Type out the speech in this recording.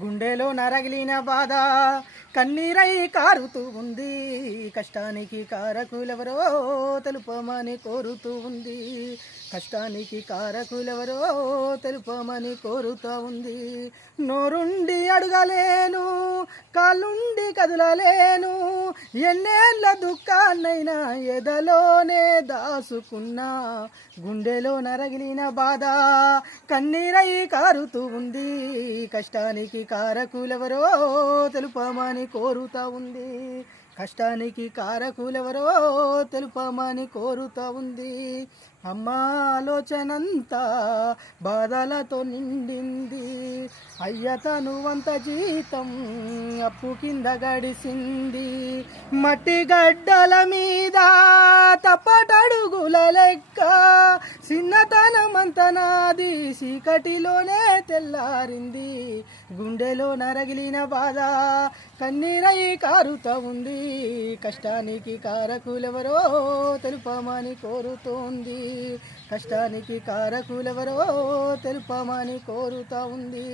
గుండెలో నరగిలిన బాధ కన్నీరై కారుతూ ఉంది. కష్టానికి కారకులెవరో తెలుపమని కోరుతూ ఉంది. కష్టానికి కారకులెవరో తెలుపమని కోరుతూ ఉంది. నోరుండి అడగలేను, కాళ్ళుండి కదలలేను, ఎన్నేళ్ళ దుఃఖాన్నైనా ఎదలోనే దాసుకున్నా. గుండెలో నరగిలిన బాధ కన్నీరై కారుతూ ఉంది. కష్టానికి కారకులెవరో తెలుపమని కోరుతా ఉంది. కష్టానికి కారకులెవరో తెలుపమని కోరుతా ఉంది. అమ్మ ఆలోచనంతా బాధలతో నిండింది. అయ్య తనువంత జీతం అప్పు కింద గడిసింది. మట్టి గడ్డల మీద తప్పటడుగుల లెక్క చిన్నతనమంత నాది చీకటిలోనే తెల్లారింది. గుండెలో నరగిలిన బాధ కన్నీరై కారుతా ఉంది. కష్టానికి కారకులెవరో తెలుపమని కోరుతోంది. కష్టానికి కారకులెవరో తెలుపమని కోరుతా ఉంది.